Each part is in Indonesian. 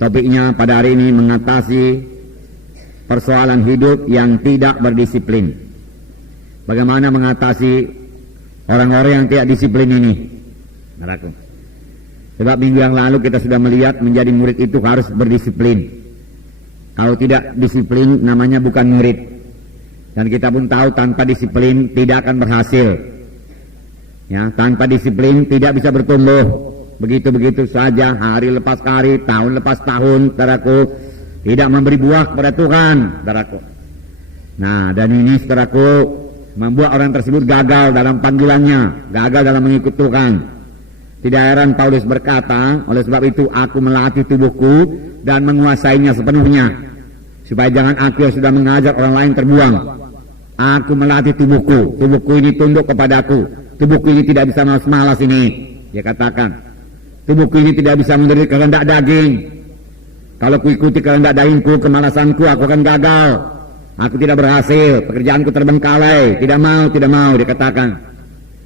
Topiknya pada hari ini mengatasi persoalan hidup yang tidak berdisiplin. Bagaimana mengatasi orang-orang yang tidak disiplin ini? Saudaraku. Sebab minggu yang lalu kita sudah melihat menjadi murid itu harus berdisiplin. Kalau tidak disiplin namanya bukan murid. Dan kita pun tahu tanpa disiplin tidak akan berhasil. Ya, tanpa disiplin tidak bisa bertumbuh. Begitu-begitu saja, hari lepas hari, tahun lepas tahun, saudaraku, tidak memberi buah kepada Tuhan, saudaraku. Nah, dan ini, saudaraku, membuat orang tersebut gagal dalam panggilannya, gagal dalam mengikut Tuhan. Tidak heran Paulus berkata, oleh sebab itu aku melatih tubuhku dan menguasainya sepenuhnya, supaya jangan aku yang sudah mengajar orang lain terbuang. Aku melatih tubuhku, tubuhku ini tunduk kepadaku, tubuhku ini tidak bisa malas-malas ini, dia katakan. Tubuhku ini tidak bisa menderita kehendak daging. Kalau kuikuti kehendak dagingku, kemalasanku, aku akan gagal. Aku tidak berhasil, pekerjaanku terbengkalai. Tidak mau, dia katakan.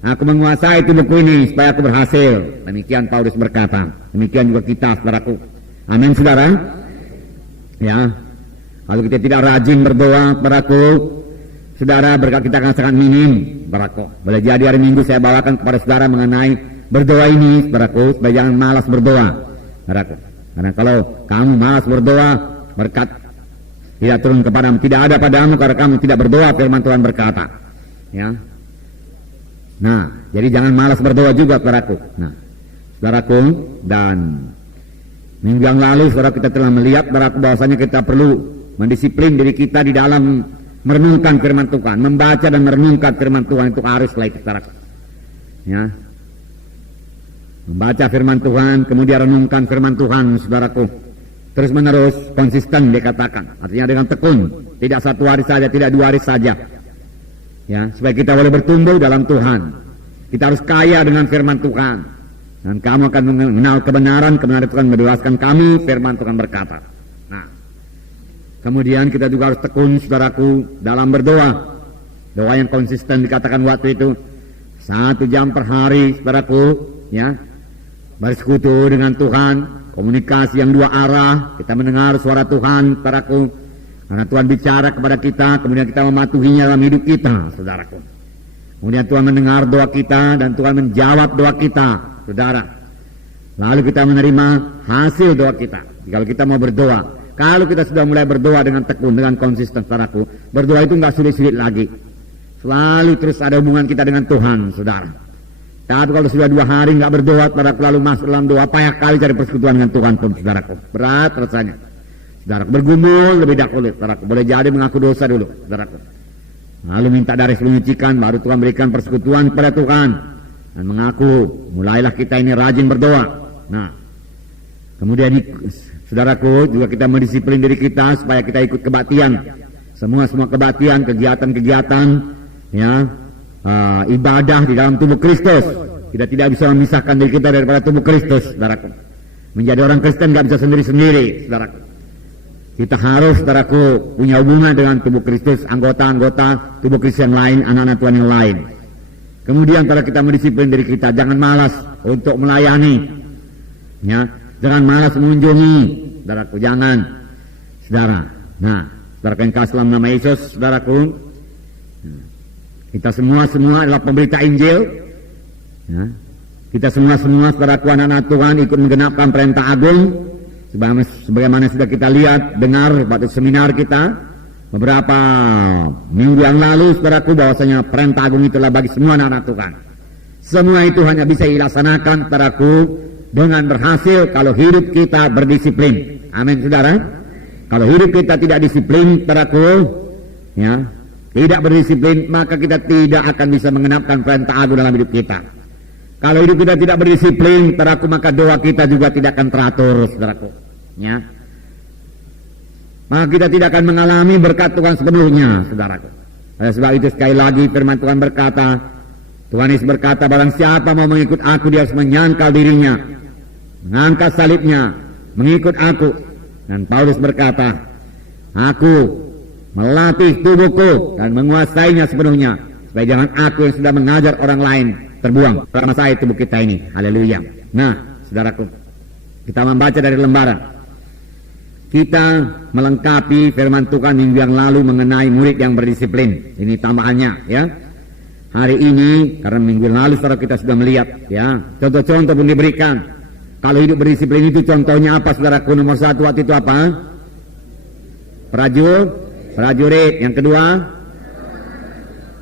Aku menguasai tubuhku ini supaya aku berhasil. Demikian Paulus berkata. Demikian juga kita, saudaraku. Amin, saudara. Ya, kalau kita tidak rajin berdoa, saudaraku, saudara, berkat kita akan sangat minim, saudaraku. Boleh jadi hari Minggu saya bawakan kepada saudara mengenai berdoa ini, saudaraku, supaya jangan malas berdoa, saudaraku. Karena kalau kamu malas berdoa, berkat tidak turun kepadamu, tidak ada padamu karena kamu tidak berdoa, firman Tuhan berkata. Ya. Nah, jadi jangan malas berdoa juga, saudaraku. Nah, saudaraku, dan minggu yang lalu, saudara, kita telah melihat, saudaraku, bahwasanya kita perlu mendisiplin diri kita di dalam merenungkan firman Tuhan, membaca dan merenungkan firman Tuhan itu haruslah itu, saudaraku. Ya. Membaca firman Tuhan, kemudian renungkan firman Tuhan, saudaraku. Terus menerus, konsisten dikatakan. Artinya dengan tekun. Tidak satu hari saja, tidak 2 hari saja. Ya, supaya kita boleh bertumbuh dalam Tuhan. Kita harus kaya dengan firman Tuhan. Dan kamu akan mengenal kebenaran Tuhan membebaskan kami, firman Tuhan berkata. Nah, kemudian kita juga harus tekun, saudaraku, dalam berdoa. Doa yang konsisten dikatakan waktu itu. 1 jam per hari, saudaraku, ya. Bersekutu dengan Tuhan, komunikasi yang 2 arah, kita mendengar suara Tuhan, saudaraku, karena Tuhan bicara kepada kita, kemudian kita mematuhinya dalam hidup kita, saudaraku. Kemudian Tuhan mendengar doa kita dan Tuhan menjawab doa kita, saudara. Lalu kita menerima hasil doa kita. Kalau kita mau berdoa, kalau kita sudah mulai berdoa dengan tekun, dengan konsisten, saudaraku, berdoa itu nggak sulit-sulit lagi. Selalu terus ada hubungan kita dengan Tuhan, saudara. Tapi kalau sudah 2 hari nggak berdoa, saudaraku, lalu masuk dalam doa, payah kali cari persekutuan dengan Tuhan pun, saudaraku. Berat rasanya. Saudaraku, bergumul lebih dahulu, saudaraku. Boleh jadi mengaku dosa dulu, saudaraku. Lalu minta darah menyucikan, baru Tuhan berikan persekutuan kepada Tuhan. Dan mengaku, mulailah kita ini rajin berdoa. Nah, kemudian saudaraku, juga kita mendisiplin diri kita supaya kita ikut kebaktian. Semua kebaktian, kegiatan-kegiatan, ya, ibadah di dalam tubuh Kristus. Kita tidak bisa memisahkan diri kita daripada tubuh Kristus, saudaraku. Menjadi orang Kristen gak bisa sendiri-sendiri, saudaraku. Kita harus, saudaraku, punya hubungan dengan tubuh Kristus, anggota-anggota tubuh Kristus yang lain, anak-anak Tuhan yang lain. Kemudian kalau kita mendisiplin diri kita, jangan malas untuk melayani, ya, jangan malas mengunjungi, saudaraku, jangan, saudara. Nah, saudara yang kasih dalam nama Yesus, saudaraku, kita semua adalah pemberita Injil, ya. Kita semua saudaraku, anak-anak Tuhan, ikut menggenapkan perintah agung, sebagaimana sudah kita lihat, dengar waktu seminar kita beberapa minggu yang lalu, saudaraku, bahwasanya perintah agung itulah bagi semua anak-anak Tuhan. Semua itu hanya bisa dilaksanakan, saudaraku, dengan berhasil kalau hidup kita berdisiplin. Amin, saudara. Kalau hidup kita tidak disiplin, saudaraku, ya, tidak berdisiplin, maka kita tidak akan bisa mengenapkan perintah agung dalam hidup kita. Kalau hidup kita tidak berdisiplin, saudaraku, maka doa kita juga tidak akan teratur, saudaraku. Ya. Maka kita tidak akan mengalami berkat Tuhan sepenuhnya, saudaraku. Oleh sebab itu sekali lagi firman Tuhan berkata, Tuhan Yesus berkata, barang siapa mau mengikut aku, dia harus menyangkal dirinya, mengangkat salibnya, mengikut aku. Dan Paulus berkata, aku melatih tubuhku dan menguasainya sepenuhnya, supaya jangan aku yang sudah mengajar orang lain terbuang. Karena saya tubuh kita ini. Haleluya. Nah, saudaraku, kita membaca dari lembaran. kita melengkapi firman Tuhan minggu yang lalu mengenai murid yang berdisiplin. Ini tambahannya ya. Hari ini karena minggu yang lalu saudara kita sudah melihat ya, contoh-contoh pun diberikan. Kalau hidup berdisiplin itu contohnya apa saudaraku? Nomor satu waktu itu apa? Prajurit. Yang kedua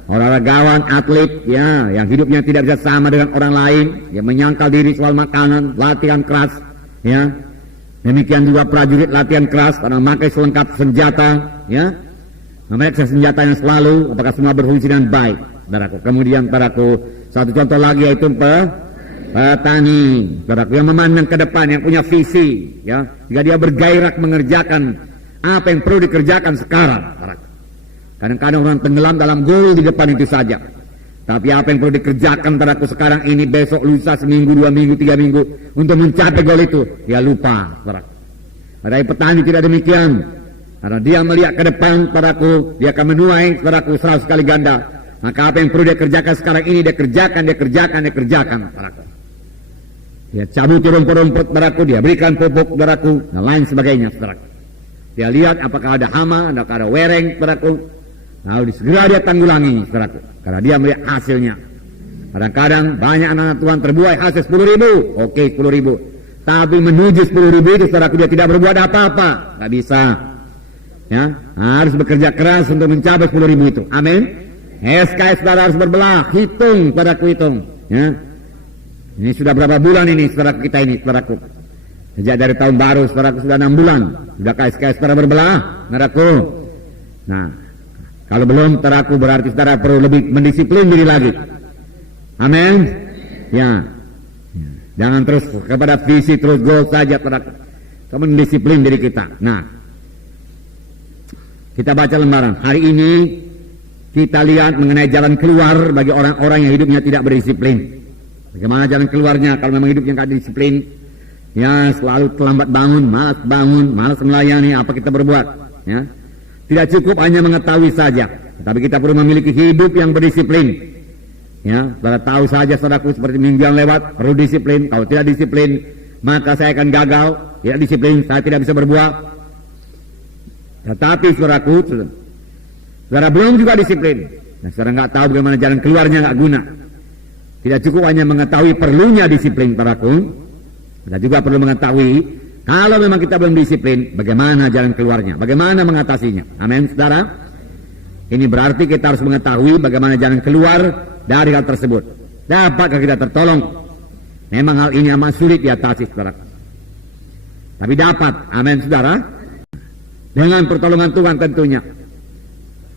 olahragawan, atlet ya, yang hidupnya tidak bisa sama dengan orang lain, yang menyangkal diri soal makanan, latihan keras ya. Demikian juga prajurit latihan keras karena memakai selengkap senjata ya. Memeriksa senjata yang selalu apakah semua berfungsi dengan baik, saudaraku. Kemudian saudaraku, satu contoh lagi yaitu petani, saudaraku, yang memandang ke depan, yang punya visi ya. Jika dia bergairah mengerjakan apa yang perlu dikerjakan sekarang, saudaraku. Kadang-kadang orang tenggelam dalam goal di depan itu saja. Tapi apa yang perlu dikerjakan saudaraku sekarang ini, besok, lusa, seminggu, 2 minggu, 3 minggu untuk mencapai goal itu, dia lupa, saudaraku. Ada petani tidak demikian. Karena dia melihat ke depan, saudaraku, dia akan menuai, saudaraku, 100 kali ganda. Maka apa yang perlu dia kerjakan sekarang ini, dia kerjakan, saudaraku. Dia cabut rumput-rumput, saudaraku, dia berikan pupuk, saudaraku, dan lain sebagainya, saudaraku. Dia lihat apakah ada hama, apakah ada wereng, saudaraku. Lalu segera dia tanggulangi, saudaraku, karena dia melihat hasilnya. Kadang-kadang banyak anak Tuhan terbuai hasil 10.000, oke 10.000. Tapi menuju 10.000 itu, saudaraku, dia tidak berbuat apa-apa, nggak bisa. Ya, harus bekerja keras untuk mencapai 10.000 itu. Amin. SKS saudara harus berbelah, hitung, saudaraku, hitung. Ya, ini sudah berapa bulan ini, saudaraku, kita ini, saudaraku. Sejak dari tahun baru, saudaraku, sudah 6 bulan. Sudah SKS saudara berbelah, saudaraku. Nah, kalau belum, saudaraku, berarti saudara perlu lebih mendisiplin diri lagi. Amin. Ya. Jangan terus kepada visi, terus goal saja, saudaraku. Kamu mendisiplin diri kita. Nah, kita baca lembaran. Hari ini kita lihat mengenai jalan keluar bagi orang-orang yang hidupnya tidak berdisiplin. Bagaimana jalan keluarnya kalau memang hidupnya tidak disiplin? Ya, selalu terlambat bangun, malas melayani, apa kita berbuat? Ya. Tidak cukup hanya mengetahui saja, tapi kita perlu memiliki hidup yang berdisiplin. Ya, saudara tahu saja, saudaraku, seperti minggu yang lewat, perlu disiplin. Kalau tidak disiplin, maka saya akan gagal. Tidak disiplin, saya tidak bisa berbuat. Tetapi saudaraku, saudara belum juga disiplin. Nah, saudara nggak tahu bagaimana jalan keluarnya, nggak guna. Tidak cukup hanya mengetahui perlunya disiplin, saudaraku. Kita juga perlu mengetahui kalau memang kita belum disiplin, bagaimana jalan keluarnya, bagaimana mengatasinya. Amin, saudara. Ini berarti kita harus mengetahui bagaimana jalan keluar dari hal tersebut. Dapatkah kita tertolong? Memang hal ini amat sulit diatasi, saudara. Tapi dapat, amin, saudara. Dengan pertolongan Tuhan tentunya.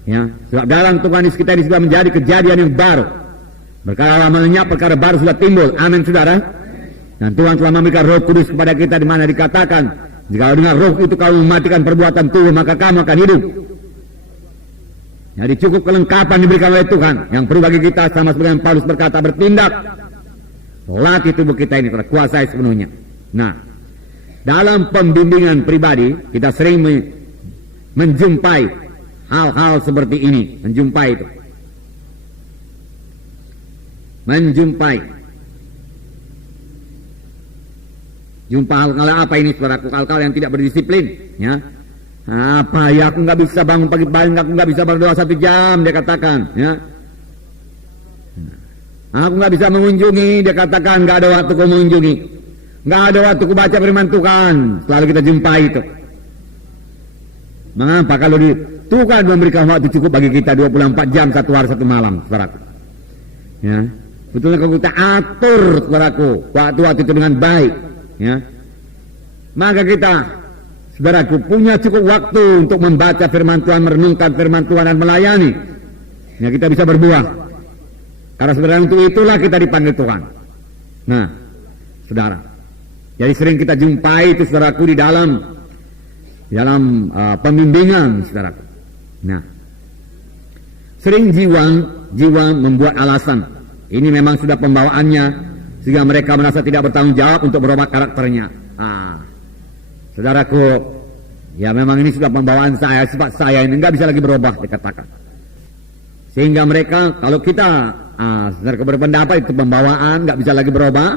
Ya, sebab dalam Tuhan kita ini sudah menjadi kejadian yang baru. Perkara lenyap, perkara baru sudah timbul. Amin, saudara. Dan Tuhan telah memberikan Roh Kudus kepada kita, di mana dikatakan, jika dengan Roh itu kamu mematikan perbuatan tubuh, maka kamu akan hidup. Jadi cukup kelengkapan diberikan oleh Tuhan. Yang perlu bagi kita, sama seperti Paulus berkata, bertindak. Latih tubuh kita ini terkuasai sepenuhnya. Nah, dalam pembimbingan pribadi kita sering menjumpai hal-hal seperti ini, jumpa hal-hal apa ini, saudaraku? Hal-hal yang tidak berdisiplin, ya. Apa ya, aku nggak bisa bangun pagi-pagi, aku nggak bisa berdoa 1 jam, dia katakan, ya. Aku nggak bisa mengunjungi, dia katakan, nggak ada waktu ku mengunjungi, nggak ada waktu ku baca firman Tuhan. Selalu kita jumpai itu. Mengapa kalau Tuhan memberikan waktu cukup bagi kita 24 jam, 1 hari 1 malam, saudaraku? Ya, betulnya kalau kita atur, saudaraku, waktu-waktu itu dengan baik, ya, maka kita, saudaraku, punya cukup waktu untuk membaca firman Tuhan, merenungkan firman Tuhan, dan melayani. Ya, kita bisa berbuah. Karena sebenarnya untuk itulah kita dipanggil Tuhan. Nah, saudara, jadi sering kita jumpai itu, saudaraku, di dalam pembimbingan, saudaraku. Nah, sering jiwa membuat alasan. Ini memang sudah pembawaannya, sehingga mereka merasa tidak bertanggung jawab untuk berubah karakternya. Saudaraku, ya memang ini sudah pembawaan saya, sifat saya ini nggak bisa lagi berubah, dikatakan. Sehingga mereka, kalau kita saudaraku berpendapat itu pembawaan nggak bisa lagi berubah,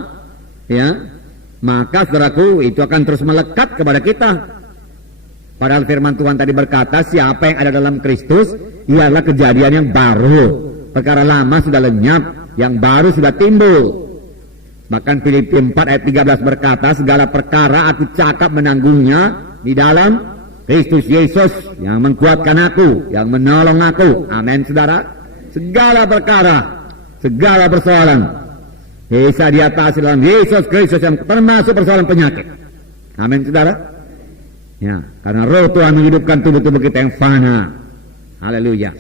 ya, maka saudaraku itu akan terus melekat kepada kita. Padahal firman Tuhan tadi berkata, siapa yang ada dalam Kristus, ialah kejadian yang baru. Perkara lama sudah lenyap, yang baru sudah timbul. Bahkan Filipi 4 ayat 13 berkata, segala perkara aku cakap menanggungnya di dalam Kristus Yesus yang menguatkan aku, yang menolong aku. Amin, saudara. Segala perkara, segala persoalan bisa diatasi dalam Yesus Kristus, yang termasuk persoalan penyakit. Amin, saudara. Ya, karena roh Tuhan menghidupkan tubuh-tubuh kita yang fana. Haleluya.